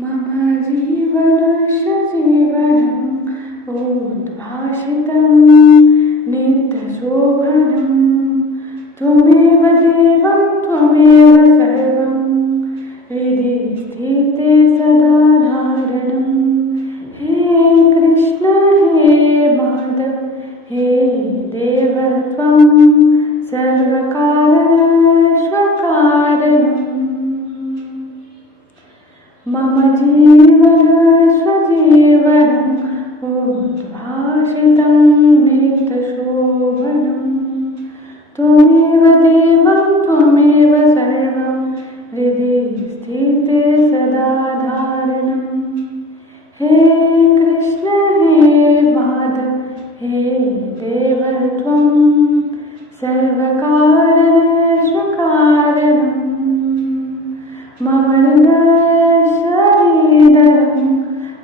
मम जीवनस्य जीवनम् उद्भासितं नित्यशोभनं त्वमेव देवं त्वमेव सर्वं हृदि स्थिते सदा धारणं। हे कृष्ण हे माधव हे देव त्वं सर्वकारणस्वकारणम्। मम जीवनस्वजीवनम् उद्भासितं नित्यशोभनं त्वमेव देवं त्वमेव सर्वं हृदि स्थिते सदा धारणं। हे कृष्ण हे माधव हे देव त्वं सर्वकारणस्वकारणम्। मम हृदयं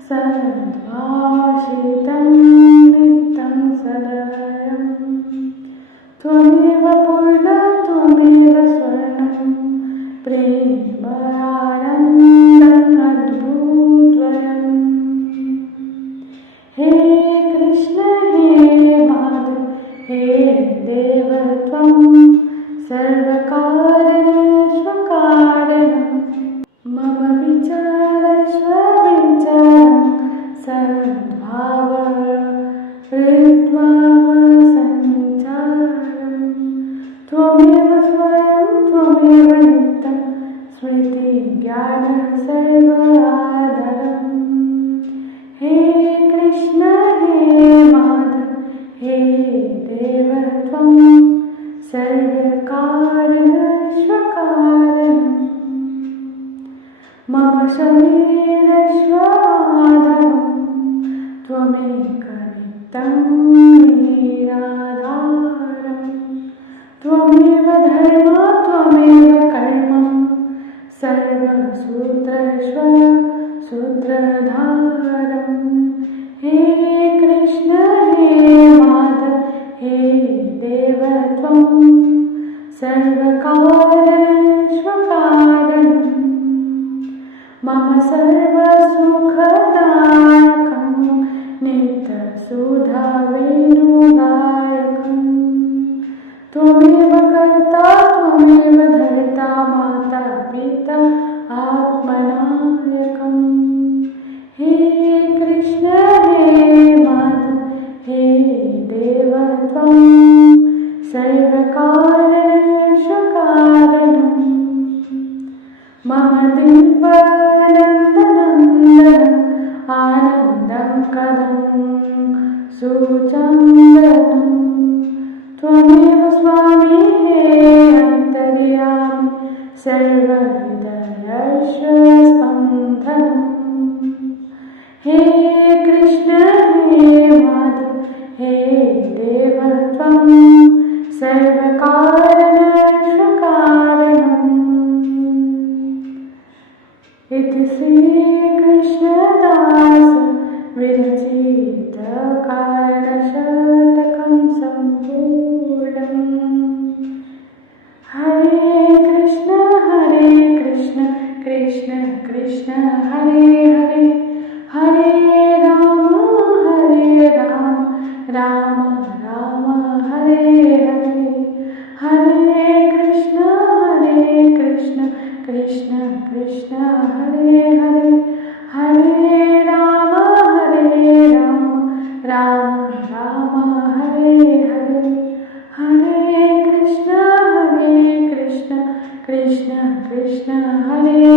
सद्भाषितं नित्यं सदयं त्वमेव पूर्णं त्वमेव स्वर्णं प्रेमानन्दम् अद्भुतवरम्। हे कृष्ण हे माधव हे देव त्वं सर्वकारणस्वकारणम्। मम विचारस्वविचारं सद्भावहृद्भावसञ्चारं त्वमेव स्वयं त्वमेव नित्यं स्मृतिज्ञानसर्वाधारम्। हे कृष्ण हे माधव हे देव त्वं सर्वकारणस्वकारणम्। मम शरीरस्वाधारं त्वमेकनित्यं निराधारं त्वमेव धर्म त्वमेव कर्म सर्वसूत्रधारम्। हे कृष्ण हे माधव हे देव त्वं सर्वकारणस्वकारणम्। मम सर्वसुखदायकं नित्यसुधावेणुगायकं त्वमेव कर्ता त्वमेव धर्ता माता पिता आत्मनायकम्। हे कृष्ण हे माधव हे देव त्वं सर्वकारणस्वकारणम्। मम दिव्यानन्दनन्दनं आनन्दं कदं सुचन्दनं त्वमेव स्वामी हे अन्तर्यामि सर्वहृदयस्पन्दनम्। हे कृष्ण हे माधव हे देव त्वं सर्वकारणस्वकारणम्। इति श्रीकृष्णदास विरचितकारणशतकं सम्पूर्णम्। हरे कृष्ण कृष्ण कृष्ण हरे हरे हरे राम राम राम हरे हरे हरे कृष्ण कृष्ण कृष्ण हरे हरे हरे राम राम राम हरे हरे हरे कृष्ण कृष्ण कृष्ण हरे